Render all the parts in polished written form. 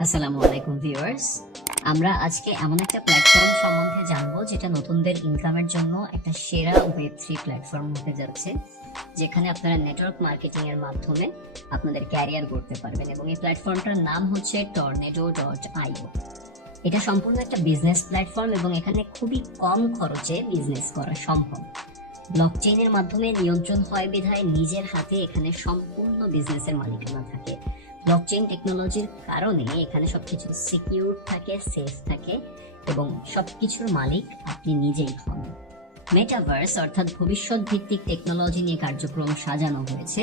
আসসালামু আলাইকুম ভিউয়ার্স, আমরা আজকে এমন একটা প্ল্যাটফর্ম সম্বন্ধে জানবো যেটা নতুনদের ইনকামের জন্য একটা সেরা ওয়েব3 প্ল্যাটফর্ম হতে যাচ্ছে, যেখানে আপনারা নেটওয়ার্ক মার্কেটিং এর মাধ্যমে আপনাদের ক্যারিয়ার করতে পারবেন। এবং এই প্ল্যাটফর্মটার নাম হচ্ছে tornado.io। এটা সম্পূর্ণ একটা বিজনেস প্ল্যাটফর্ম এবং এখানে খুবই কম খরচে বিজনেস করা সম্ভব। ব্লকচেইনের মাধ্যমে নিয়ন্ত্রণ হয় বিধায় নিজের হাতে এখানে সম্পূর্ণ বিজনেসের মালিকানা থাকে। ব্লকচেইন টেকনোলজির কারণে এখানে সবকিছু সিকিউর থাকে, সেফ থাকে এবং সবকিছুর মালিক আপনি নিজেই হন। মেটাভার্স অর্থাৎ ভবিষ্যৎ ভিত্তিক টেকনোলজি নিয়ে কার্যক্রম সাজানো হয়েছে।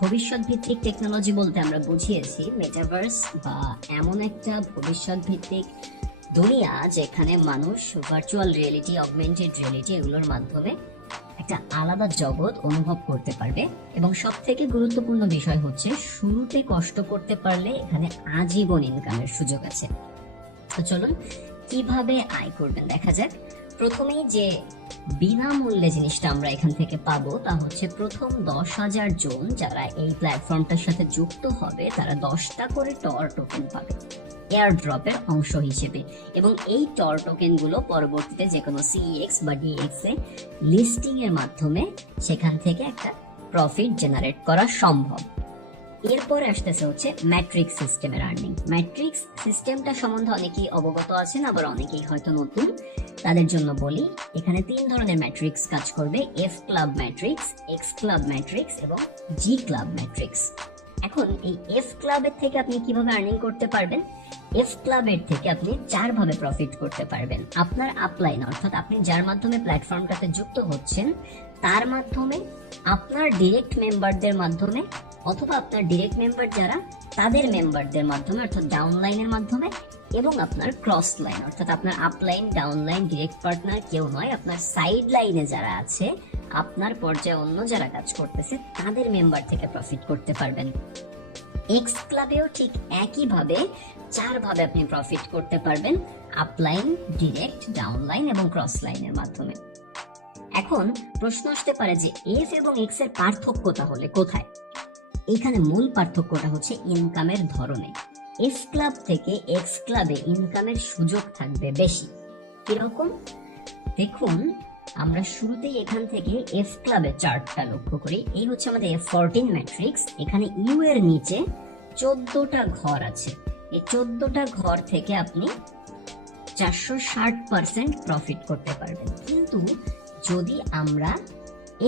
ভবিষ্যৎ ভিত্তিক টেকনোলজি বলতে আমরা বুঝিয়েছি মেটাভার্স বা এমন একটা ভবিষ্যৎ ভিত্তিক দুনিয়া যেখানে মানুষ ভার্চুয়াল রিয়েলিটি, অগমেন্টেড রিয়েলিটি এগুলোর মাধ্যমে একটা আলাদা জগৎ অনুভব করতে পারবে। এবং সব থেকে গুরুত্বপূর্ণ বিষয় হচ্ছে শুরুতে কষ্ট করতে পারলে এখানে আজীবন ইনকামের সুযোগ আছে। তো চলুন কিভাবে আয় করবেন দেখা যাক। প্রথমেই যে বিনামূল্যে জিনিসটা আমরা এখান থেকে পাবো তা হচ্ছে প্রথম 10,000 জন যারা এই প্ল্যাটফর্মটার সাথে যুক্ত হবে তারা 10টা করে টর টোকেন পাবে এয়ার ড্রপের অংশ হিসেবে। এবং এই টর টোকেন গুলো পরবর্তীতে যে কোনো সিইএক্স বা ডিএক্স এ লিস্টিং এর মাধ্যমে সেখান থেকে একটা প্রফিট জেনারেট করা সম্ভব। এরপর আসতেছে হচ্ছে ম্যাট্রিক্স সিস্টেমের আর্নিং। ম্যাট্রিক্স সিস্টেমটা সম্বন্ধে অনেকেই অবগত আছেন, আবার অনেকেই হয়তো নতুন। তাদের জন্য বলি, এখানে 3 ধরনের ম্যাট্রিক্স কাজ করবে: F club matrix, x club matrix এবং জি ক্লাব ম্যাট্রিক্স। এখন এই এফ ক্লাবের থেকে আপনি কিভাবে আর্নিং করতে পারবেন? এফ ক্লাবের থেকে আপনি 4 ভাবে প্রফিট করতে পারবেন। আপনার আপলাইন অর্থাৎ আপনি যার মাধ্যমে প্ল্যাটফর্মটাতে যুক্ত হচ্ছেন তার মাধ্যমে, আপনার ডিরেক্ট মেম্বারদের মাধ্যমে, অথবা আপনার ডিরেক্ট মেম্বার যারা তাদের মেম্বারদের মাধ্যমে অর্থাৎ ডাউনলাইনের মাধ্যমে, এবং আপনার ক্রস লাইন অর্থাৎ আপনার আপলাইন, ডাউনলাইন, ডিরেক্ট পার্টনার কেউ নয়, আপনার সাইড লাইনে যারা আছে, আপনার পর্যায়ে অন্য যারা কাজ করতেছে তাদের মেম্বার থেকে প্রফিট করতে পারবেন। এক্স ক্লাবেও ঠিক একই ভাবে 4 ভাবে আপনি প্রফিট করতে পারবেন: আপলাইন, ডিরেক্ট, ডাউনলাইন এবং ক্রস লাইনের মাধ্যমে। এখন প্রশ্ন আসতে পারে যে এফ এবং এক্স এর পার্থক্য তাহলে কোথায়? এখানে মূল পার্থক্যটা হচ্ছে ইনকামের ধরনে। এফ ক্লাব থেকে এক্স ক্লাবে ইনকামের সুযোগ থাকবে বেশি। কিরকম? দেখুন, আমরা শুরুতেই এখান থেকে এফ ক্লাবের চার্টটা লক্ষ্য করি। এই হচ্ছে আমাদের F14 ম্যাট্রিক্স। এখানে ইউ এর নিচে 14টা ঘর আছে। এই 14টা ঘর থেকে আপনি 460% প্রফিট করতে পারবেন। কিন্তু যদি আমরা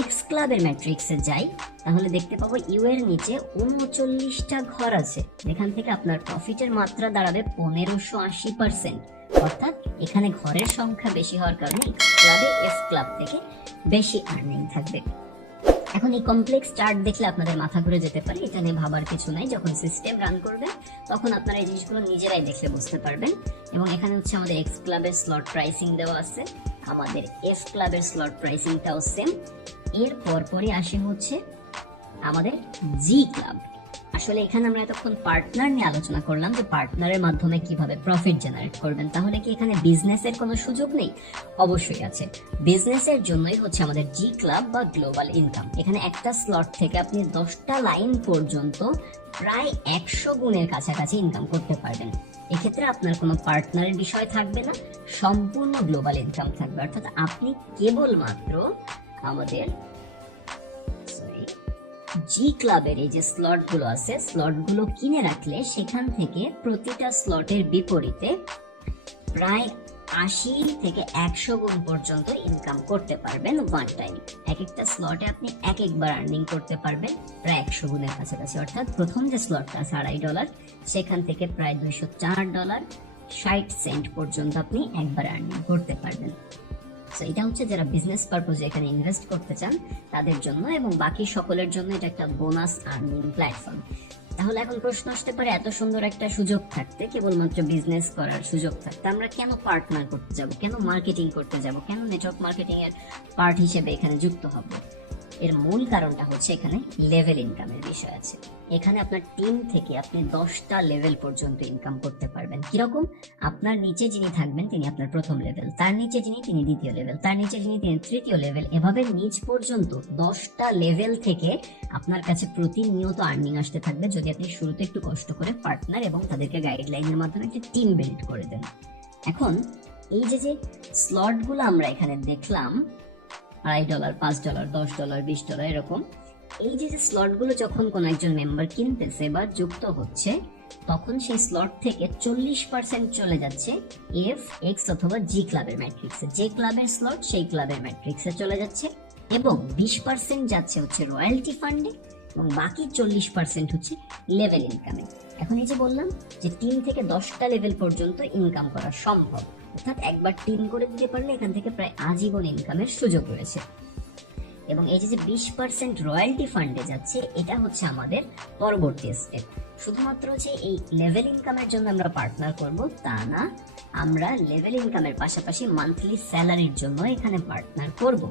এক্স ক্লাবের ম্যাট্রিক্সে যাই তাহলে দেখতে পাবো ইউ এর নিচে 39টা ঘর আছে। এখান থেকে আপনার প্রফিটের মাত্রা দাঁড়াবে 1580%। অর্থাৎ এখানে ঘরের সংখ্যা বেশি হওয়ার কারণে এক্স ক্লাবে এফ ক্লাব থেকে বেশি আর্নিং থাকবে। এখন এই কমপ্লেক্স চার্ট দেখলে আপনাদের মাথা ঘুরে যেতে পারে, এটা নিয়ে ভাবার কিছু নাই। যখন সিস্টেম রান করবেন তখন আপনারা এই জিনিসগুলো নিজেরাই দেখলে বুঝতে পারবেন। এবং এখানে হচ্ছে আমাদের এক্স ক্লাবের স্লট প্রাইসিং দেওয়া আছে, আমাদের এফ ক্লাবের স্লট প্রাইসিংটাও সেম। এর পরপরই আসে হচ্ছে আমাদের জি ক্লাব। আসলে এখানে আমরা এতক্ষণ পার্টনার নিয়ে আলোচনা করলাম যে পার্টনারের মাধ্যমে কিভাবে প্রফিট জেনারেট করবেন। তাহলে কি এখানে বিজনেসের কোনো সুযোগ নেই? অবশ্যই আছে। বিজনেসের জন্যই হচ্ছে আমাদের জি ক্লাব বা গ্লোবাল ইনকাম। এখানে একটা স্লট থেকে আপনি 10টা লাইন পর্যন্ত প্রায় 100 গুণের কাছাকাছি ইনকাম করতে পারবেন। এক্ষেত্রে আপনার কোনো পার্টনারের বিষয় থাকবে না, সম্পূর্ণ গ্লোবাল ইনকাম থাকবে। অর্থাৎ আপনি কেবলমাত্র আমাদের জি ক্লাবের এই যে স্লট গুলো আছে, স্লট গুলো কিনে রাখলে সেখান থেকে প্রতিটা স্লটের বিপরীতে প্রায় 80 থেকে 100 গুণ পর্যন্ত ইনকাম করতে পারবেন ওয়ান টাইম। এক একটা স্লটে আপনি এক একবার আর্নিং করতে পারবেন প্রায় 100 গুণের কাছাকাছি। অর্থাৎ প্রথম যে স্লটটা আছে $2.5, সেখান থেকে প্রায় $204.60 পর্যন্ত আপনি একবার আর্নিং করতে পারবেন। এটা হচ্ছে যারা বিজনেস পারপোজে এখানে ইনভেস্ট করতে চান তাদের জন্য, এবং বাকি সকলের জন্য এটা একটা বোনাস আর্নিং প্ল্যাটফর্ম। তাহলে এখন প্রশ্ন আসতে পারে, এত সুন্দর একটা সুযোগ থাকতে, কেবলমাত্র বিজনেস করার সুযোগ থাকতে আমরা কেন পার্টনার করতে যাব, কেন মার্কেটিং করতে যাব, কেন নেটওয়ার্ক মার্কেটিং এর পার্ট হিসেবে এখানে যুক্ত হব? এর মূল কারণটা হচ্ছে এখানে লেভেল ইনকামের বিষয় আছে। এখানে আপনার টিম থেকে আপনি 10টা লেভেল পর্যন্ত ইনকাম করতে পারবেন। কিরকম? আপনার নিচে যিনি থাকবেন তিনি আপনার প্রথম লেভেল, তার নিচে যিনি তিনি দ্বিতীয় লেভেল, তার নিচে যিনি তিনি তৃতীয় লেভেল, এভাবে নিচ পর্যন্ত 10টা লেভেল থেকে আপনার কাছে প্রতিনিয়ত আর্নিং আসতে থাকবে যদি আপনি শুরুতে একটু কষ্ট করে পার্টনার এবং তাদেরকে গাইডলাইনের মাধ্যমে একটা টিম বিল্ড করে দেন। এখন এই যে স্লটগুলো আমরা এখানে দেখলাম, $2.5, $5, $10, $20 এরকম, এই যে স্লটগুলো যখন কোন একজন মেম্বার কিনতেছে বা যুক্ত হচ্ছে, তখন সেই স্লট থেকে 40% চলে যাচ্ছে এফ, এক্স অথবা জি ক্লাবের ম্যাট্রিক্সে। যে ক্লাবের স্লট সেই ক্লাবের ম্যাট্রিক্সে চলে যাচ্ছে, এবং 20% যাচ্ছে হচ্ছে রয়্যালটি ফান্ডে, এবং বাকি 40% হচ্ছে লেভেল ইনকামে। এখন এই যে বললাম যে 3 থেকে 10টা লেভেল পর্যন্ত ইনকাম করা সম্ভব, অর্থাৎ একবার টিম করে দিতে পারলে এখান থেকে প্রায় আজীবন ইনকামের সুযোগ রয়েছে। এবং এই যে 20% রয়্যালটি ফান্ডে যাচ্ছে, এটা হচ্ছে আমাদের পরবর্তী স্টেপ। শুধুমাত্র যে এই লেভেল ইনকামের জন্য আমরা পার্টনার করব তা না, আমরা লেভেল ইনকামের পাশাপাশি মান্থলি স্যালারির জন্য এখানে পার্টনার করব।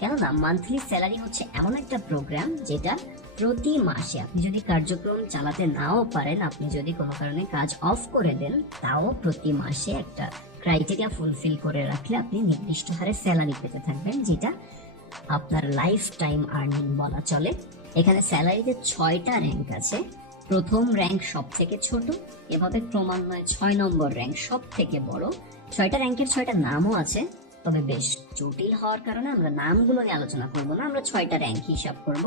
কেননা মান্থলি স্যালারি হচ্ছে এমন একটা প্রোগ্রাম যেটা প্রতি মাসে আপনি যদি কার্যক্রম চালাতে নাও পারেন, আপনি যদি কোনো কারণে কাজ অফ করে দেন, তাও প্রতি মাসে একটা ক্রাইটেরিয়া ফুলফিল করে রাখলে আপনি নির্দিষ্ট হারে স্যালারি পেতে থাকবেন, যেটা আপনার লাইফ টাইম আর্নিং বলা চলে। এখানে স্যালারিতে 6টা র্যাঙ্ক আছে। প্রথম র্যাঙ্ক সব থেকে ছোট, এভাবে ক্রমান্বয়ে 6 নম্বর র্যাঙ্ক সব থেকে বড়। 6টা র্যাঙ্কের 6টা নামও আছে, তবে বেশ জটিল হওয়ার কারণে আমরা নামগুলো নিয়ে আলোচনা করব না, আমরা 6টা র্যাঙ্ক হিসাব করব।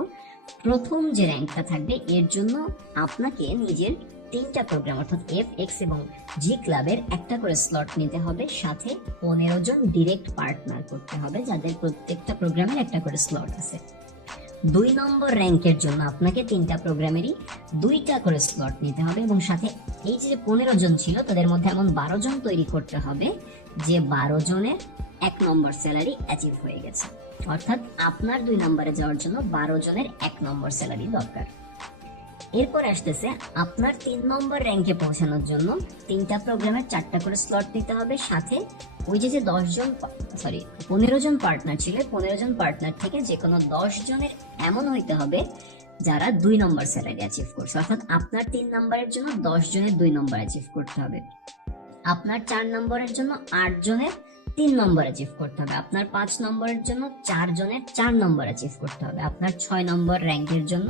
প্রথম যে র্যাঙ্কটা থাকবে এর জন্য আপনাকে নিজের 3টা প্রোগ্রাম অর্থাৎ এফ, এক্স এবং জি ক্লাবের একটা করে স্লট নিতে হবে, সাথে 15 জন ডিরেক্ট পার্টনার করতে হবে যাদের প্রত্যেকটা প্রোগ্রামের একটা করে স্লট আছে। 2 নম্বর র্যাঙ্কের জন্য আপনাকে 3টা প্রোগ্রামেরই 2টা করে স্লট নিতে হবে, এবং সাথে এই যে 15 জন ছিল তাদের মধ্যে এমন 12 জন তৈরি করতে হবে যে 12 জনের 1 নম্বর স্যালারি অ্যাচিভ হয়ে গেছে। অর্থাৎ আপনার 2 নম্বরে যাওয়ার জন্য 12 জনের 1 নম্বর স্যালারি দরকার। এরপর আসতেছে আপনার 3 নম্বর র্যাঙ্কে পৌঁছানোর জন্য 3টা প্রোগ্রামের 4টা করে স্লট নিতে হবে, সাথে ওই যে 15 জন পার্টনার ছিল, 15 জন পার্টনার থেকে যে কোনো 10 জনের এমন হইতে হবে যারা 2 নম্বর স্যালারি অ্যাচিভ করছে। অর্থাৎ আপনার 3 নম্বরের জন্য 10 জনের 2 নম্বর অ্যাচিভ করতে হবে, আপনার 4 নম্বরের জন্য 8 জনের 3 নম্বর অ্যাচিভ করতে হবে, আপনার 5 নম্বরের জন্য 4 জনের 4 নম্বর অ্যাচিভ করতে হবে, আপনার 6 নম্বর র্যাঙ্কের জন্য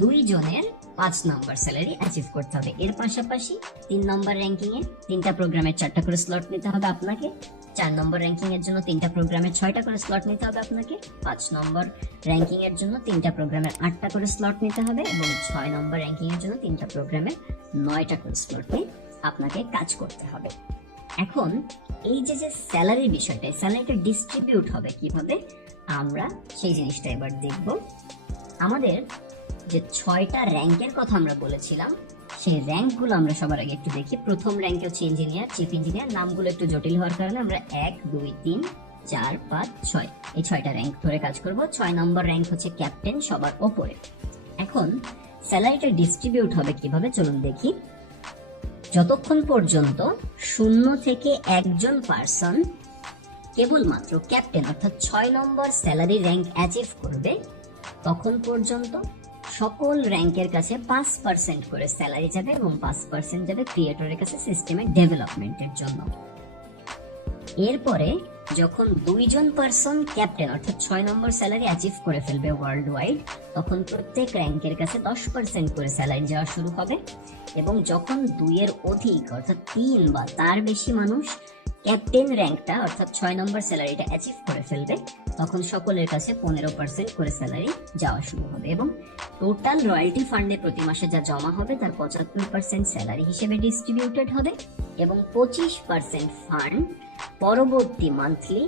2 জনের 5 নম্বর স্যালারি অ্যাচিভ করতে হবে। এর পাশাপাশি 3 নম্বর র্যাঙ্কিং এ 3টা প্রোগ্রামের 4টা করে স্লট নিতে হবে আপনাকে, 4 নম্বর র্যাঙ্কিং এর জন্য 3টা প্রোগ্রামের 6টা করে স্লট নিতে হবে আপনাকে, 5 নম্বর র্যাঙ্কিং এর জন্য 3টা প্রোগ্রামের 8টা করে স্লট নিতে হবে, এবং 6 নম্বর র্যাঙ্কিং এর জন্য 3টা প্রোগ্রামের 9টা করে স্লট নিয়ে আপনাকে কাজ করতে হবে। এখন এই যে স্যালারির বিষয়টা, স্যালারিটা ডিস্ট্রিবিউট হবে কিভাবে, আমরা সেই জিনিসটা এবার দেখব। আমাদের যে 6টা র্যাঙ্কের কথা আমরা বলেছিলাম, সেই র্যাঙ্কগুলো আমরা সবার আগে একটু দেখি। প্রথম র্যাঙ্কে হচ্ছে ইঞ্জিনিয়ার, চিফ ইঞ্জিনিয়ার। নামগুলো একটু জটিল হওয়ার কারণে আমরা 1, 2, 3, 4, 5, 6 এই 6টা র্যাঙ্ক ধরে কাজ করব। 6 নম্বর র্যাঙ্ক হচ্ছে ক্যাপ্টেন, সবার ওপরে। এখন স্যালারিটা ডিস্ট্রিবিউট হবে কিভাবে চলুন দেখি। যতক্ষণ পর্যন্ত 0 থেকে 1 জন পার্সন কেবলমাত্র ক্যাপ্টেন অর্থাৎ 6 নম্বর স্যালারি র্যাঙ্ক অ্যাচিভ করবে, তখন পর্যন্ত সকল র্যাঙ্কের কাছে 5% করে স্যালারি যাবে, এবং 5% যাবে ক্রিয়েটরের কাছে সিস্টেমের ডেভেলপমেন্টের জন্য। এরপরে যখন 2 জন পার্সন ক্যাপ্টেন অর্থাৎ 6 নম্বর স্যালারি অ্যাচিভ করে ফেলবে ওয়ার্ল্ড ওয়াইড, তখন প্রত্যেক র্যাঙ্কের কাছে 10% করে স্যালারি যাওয়া শুরু হবে, এবং যখন 2 এর অধিক অর্থাৎ 3 বা তার বেশি মানুষ ক্যাপ্টেন র্যাঙ্কটা অর্থাৎ 6 নম্বর স্যালারিটা অ্যাচিভ করে ফেলবে, তখন সকলের কাছে 15% করে স্যালারি যাওয়া শুরু হবে, এবং টোটাল রয়্যালটি ফান্ডে প্রতি মাসে যা জমা হবে তার 75% স্যালারি হিসেবে ডিস্ট্রিবিউটেড হবে, এবং 25% ফান্ড পরবর্তী মান্থলি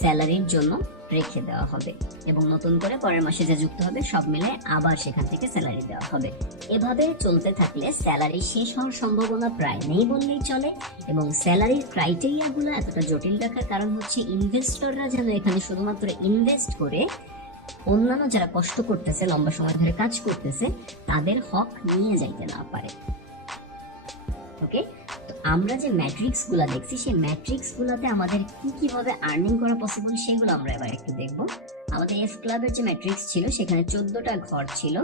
স্যালারির জন্য রেখে দেওয়া হবে, এবং নতুন করে পরের মাসে যা যুক্ত হবে সব মিলে আবার সেখান থেকে স্যালারি দেওয়া হবে। এভাবে চলতে থাকলে স্যালারি শেষ হওয়ার সম্ভাবনা প্রায় নেই বললেই চলে। এবং স্যালারির ক্রাইটেরিয়াগুলো এতটা জটিল রাখার কারণ হচ্ছে ইনভেস্টররা যেন এখানে শুধুমাত্র ইনভেস্ট করে অন্যান্য যারা কষ্ট করতেছে, লম্বা সময় ধরে কাজ করতেছে, তাদের হক নিয়ে যাইতে না পারে। ওকে, তো আমরা যে ম্যাট্রিক্স গুলা দেখছি সেই ম্যাট্রিক্স গুলাতে আমাদের কিভাবে আর্নিং করা পসিবল সেগুলো আমরা এবার একটু দেখবো। আমাদের এফ ক্লাবের যে ম্যাট্রিক্স ছিল সেখানে 14টা ঘর ছিল,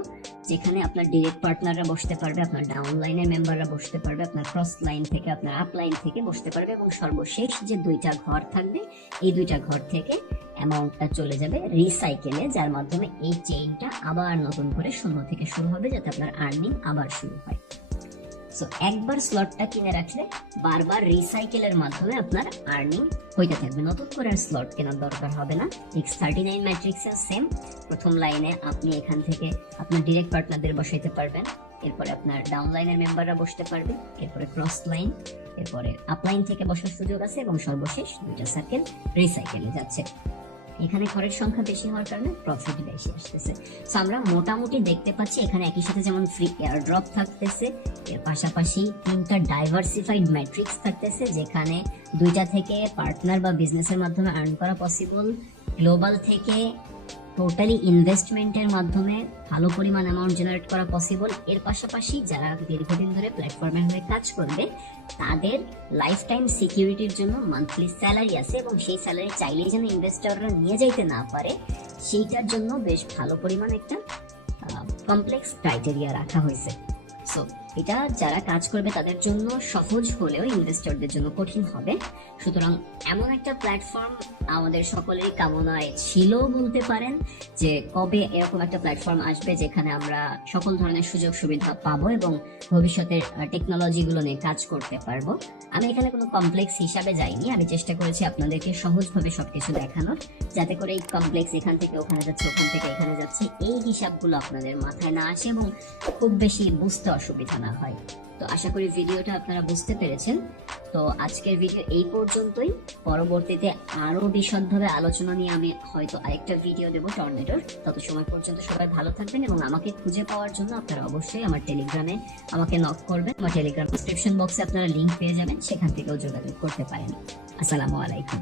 যেখানে আপনার ডিরেক্ট পার্টনাররা বসতে পারবে, আপনার ডাউন লাইনের মেম্বাররা বসতে পারবে, আপনার ক্রস লাইন থেকে আপনার আপ লাইন থেকে বসতে পারবে, এবং সর্বশেষ যে 2টা ঘর থাকবে এই 2টা ঘর থেকে অ্যামাউন্টটা চলে যাবে রিসাইকেলে, যার মাধ্যমে এই চেইনটা আবার নতুন করে শূন্য থেকে শুরু হবে, যাতে আপনার আর্নিং আবার শুরু হয়। সো একবার স্লটটা কিনে রাখলে বারবার রিসাইকেলের মাধ্যমে আপনার আর্নিং হইতে থাকবে, নতুন করে স্লট কেনার দরকার হবে না। X39 ম্যাট্রিক্সের সেম, প্রথম লাইনে আপনি এখান থেকে আপনার ডিরেক্ট পার্টনারদের বসাইতে পারবেন, এরপরে আপনার ডাউন লাইনের মেম্বাররা বসতে পারবে, এরপরে ক্রস লাইন, এরপরে আপ লাইন থেকে বসার সুযোগ আছে, এবং সর্বশেষ 2টা সার্কেল রিসাইকেলে যাচ্ছে। এখানে ঘরের সংখ্যা বেশি হওয়ার কারণে প্রফিট বেশি আসতেছে। সো আমরা মোটামুটি দেখতে পাচ্ছি এখানে একই সাথে যেমন ফ্রি এয়ার ড্রপ থাকতেছে, এর পাশাপাশি 3টা ডাইভার্সিফাইড ম্যাট্রিক্স থাকতেছে, যেখানে 2টা থেকে পার্টনার বা বিজনেসের মাধ্যমে আর্ন করা পসিবল, গ্লোবাল থেকে টোটালি ইনভেস্টমেন্টের মাধ্যমে ভালো পরিমাণ অ্যামাউন্ট জেনারেট করা পসিবল। এর পাশাপাশি যারা দীর্ঘদিন ধরে প্ল্যাটফর্মের হয়ে কাজ করবে তাদের লাইফ টাইম সিকিউরিটির জন্য মান্থলি স্যালারি আছে, এবং সেই স্যালারি চাইলেই যেন ইনভেস্টররা নিয়ে যাইতে না পারে সেইটার জন্য বেশ ভালো পরিমাণ একটা কমপ্লেক্স ক্রাইটেরিয়া রাখা হয়েছে। সো এটা যারা কাজ করবে তাদের জন্য সহজ হলেও ইনভেস্টরদের জন্য কঠিন হবে। সুতরাং এমন একটা প্ল্যাটফর্ম আমাদের সকলেরই কামনায় ছিল বলতে পারেন, যে কবে এরকম একটা প্ল্যাটফর্ম আসবে যেখানে আমরা সকল ধরনের সুযোগ সুবিধা পাবো এবং ভবিষ্যতের টেকনোলজিগুলো নিয়ে কাজ করতে পারবো। আমি এখানে কোনো কমপ্লেক্স হিসাবে যাইনি, আমি চেষ্টা করেছি আপনাদেরকে সহজভাবে সবকিছু দেখানোর, যাতে করে এই কমপ্লেক্স এখান থেকে ওখানে যাচ্ছে, ওখান থেকে এখানে যাচ্ছে এই হিসাবগুলো আপনাদের মাথায় না আসে এবং খুব বেশি বুঝতে অসুবিধা না হয়। তো আশা করি ভিডিওটা আপনারা বুঝতে পেরেছেন। তো আজকের ভিডিও এই পর্যন্তই, পরবর্তীতে আরো বিশদভাবে আলোচনা নিয়ে আমি হয়তো আরেকটা ভিডিও দেবো টর্নেডোর। তত সময় পর্যন্ত সবাই ভালো থাকবেন, এবং আমাকে খুঁজে পাওয়ার জন্য আপনারা অবশ্যই আমার টেলিগ্রামে আমাকে নক করবেন। আমার টেলিগ্রাম ডিসক্রিপশন বক্সে আপনারা লিংক পেয়ে যাবেন, সেখান থেকেও যোগাযোগ করতে পারেন। আসসালামু আলাইকুম।